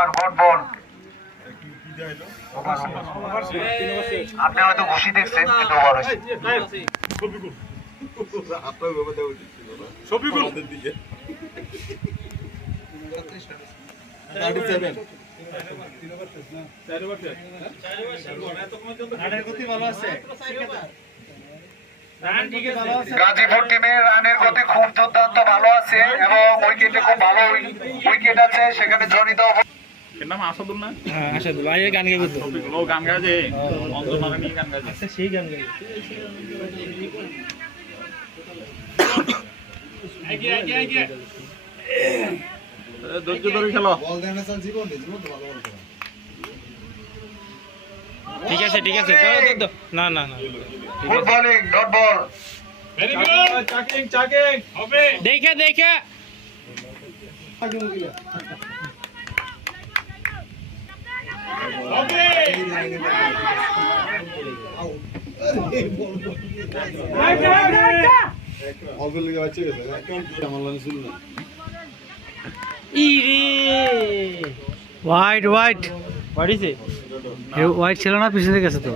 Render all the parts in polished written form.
Over, good ball. আপনি হয়তো ঘুষি দেখছেন কিন্তু ওভার হয়েছে। গাজীপুর টিমের রানের গতি খুব দুর্দান্ত ভালো আছে এবং উইকেটে খুব ভালো উইকেট আছে, সেখানে জনিত নাম আসাদুল না? হ্যাঁ আসাদুল ভাই গান গাইবে তো। ও গান গায় যে অন্তমারা নিয়ে গান গায়। আচ্ছা সেই গান গাইবে। ধৈর্য ধরে খেলো। ঠিক আছে ঠিক আছে তো না না না good bowling, dot ball. Very good. Chucking chucking হবে। দেখে দেখে হবে। হোয়াইট হোয়াইট হোয়াইট হোয়াইট ছিল না, পিছনে গেছে তো।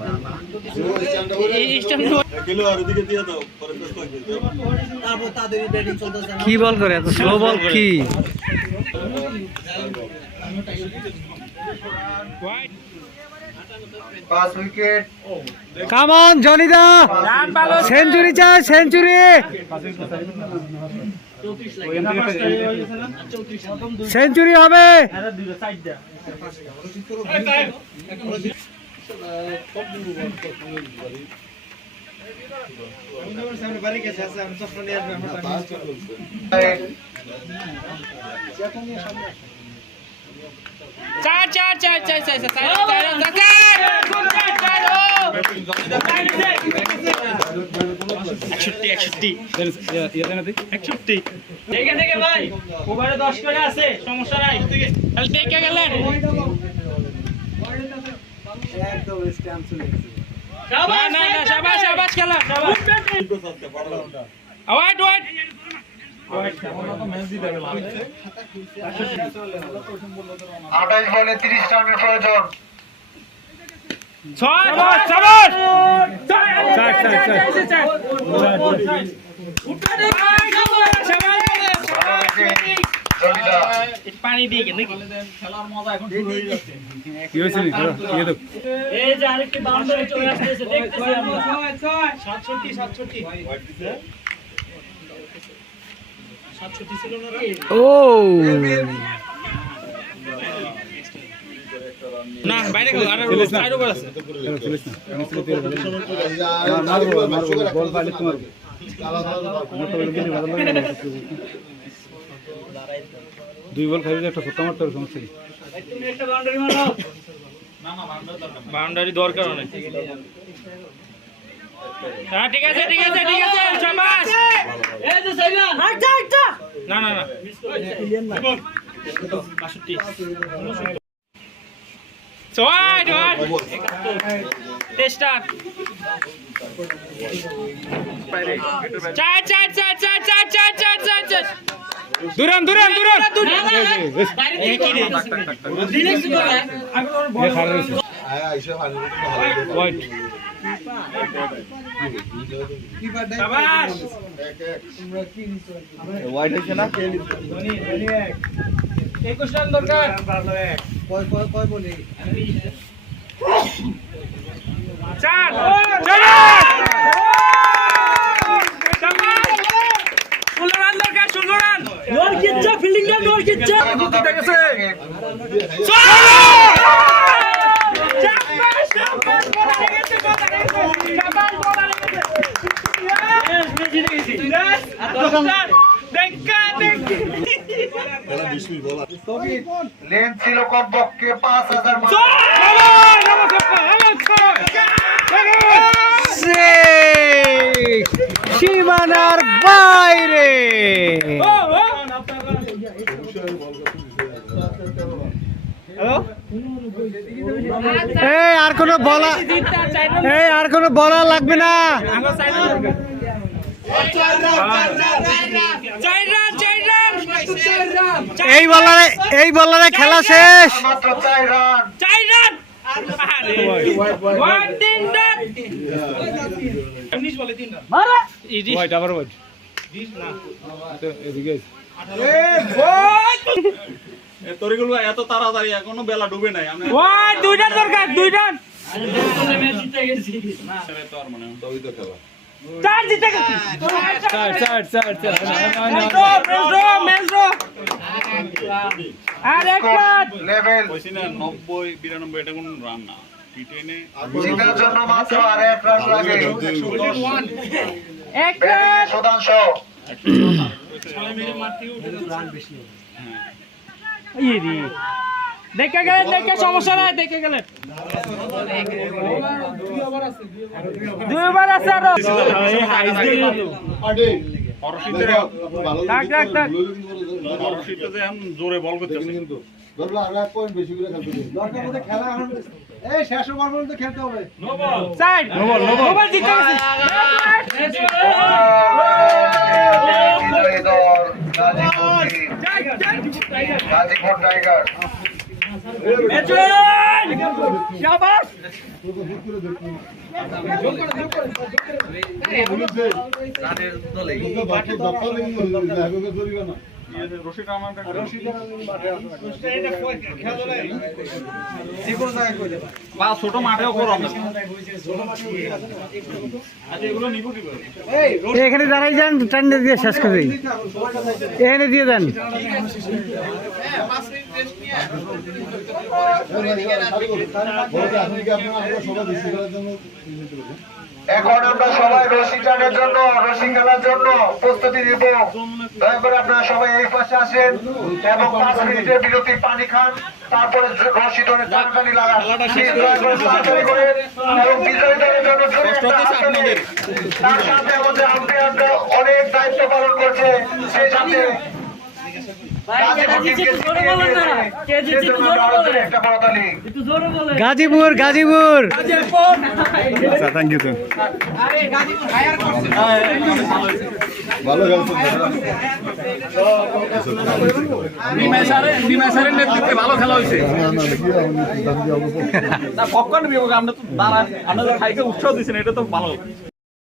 কি বল করে এত স্লো বল কি? পাঁচ উইকেট। কাম অন জনিদা, সেঞ্চুরি চাই সেঞ্চুরি, সেঞ্চুরি হবে। চার চার চার চার চার দেখে গেলেন। আঠাইশ বলে 30 রানের প্রয়োজন। পানি দিয়ে খেলার মজা এখন শুরু হয়ে যাচ্ছে। কি হয়েছে? এই যে আরেকটি বাউন্ডারি চলে আসছে, দেখতেছি আমরা 67 ছিল না রে? ও না বাইরে গেল, আর সাইড ওভার আছে। বল পাইলে তোমার দুই বল খাইলে একটা ছোট্ট মারতে হবে, সমস্যা কি? তুমি একটা বাউন্ডারি মারো। বাউন্ডারি দরকার অনেক। হ্যাঁ ঠিক আছে ঠিক আছে ঠিক আছে, শাবাশ। এই যে সাইলা আচ্ছা আচ্ছা না না না ক্লিয়ার না 62 ছয় ছয় টেস্টার চার চার চার চার চার চার চার চার চার দুরান দুরান দুরান বাইরে কি রে রিল্যাক্স করে হোয়াইট শাবাশ। হোয়াইট হয়েছে না? 21 রান দরকার। চার শাবাশ। 16 রান দরকার, 16 রান। নোর কিচ্ছা ফিল্ডিংটা নোর কিচ্ছা লেন ছিল কমপক্ষে 5000 সীমানার বাইরে। আর কোনো বলা, আর কোনো বলা লাগবে না। চার রান চার রান এই বলারে খেলা শেষ। মাত্র 4 রান। 4 রান ওয়ান 3 রান মারা ইজি ওয়াইট আবার ওয়াইট। তো এদিকে আছে। তরিকুল ভাই এত তাড়াতাড়ি এখনো বেলা ডুবে নাই আমরা ওয়ান 2 রান দরকার 2 রান ম্যাচ জিতে গেছি তো আর মনে হয় 4 জিতে গেছি ম্যাচ ড্র আর এক রান লেভেল কইছি না 90 92 এটা কোন রান না টি10 জিতার জন্য মাত্র আর 1 রান লাগে। এক রান শতাংশ ইরি দেখে গেলেন দেখে সমস্যা নাই দেখে গেলেন 2 ওভার আছে আরো পরশিতে ডাক ডাক ডাক পরশিতে যে এখন জোরে বল করতেছে কিন্তু সাইড ওভার জিতে গেছি বিজয়ী দল গাজীপুর টাইগার। শাবাশ রশিদ রহমান বা ছোট মাঠেও করো আমরা আচ্ছা এগুলো নিবো কি করে এখানে দাঁড়াই যান, টান দিয়ে শেষ করে দিই। এখানে দিয়ে দেন। এখন আমরা সবাই রশি টানার জন্য, রশি খেলার জন্য প্রস্তুতি নিব। দয়া করে আপনারা সবাই এই পাশে আসেন এবং 5 মিনিটের বিরতি পানি খান, তারপরে রশি ধরে টানটানি লাগান। Please দয়া করে তাড়াতাড়ি করেন এবং বিজয়ী দলের জন্য জোরে একটা হাততালি। তার সাথে আমাদের আম্পায়াররা অনেক দায়িত্ব পালন করছে, সেই সাথে একটা করতালি। গাজীপুর গাজীপুর বিনয় স্যারের নেতৃত্বে ভালো খেলা হয়েছে না পপকর্ন বিভাগ আমরা তো দাঁড়ান আমরা খাইকে উৎসাহ দিচ্ছেন এটা তো ভালো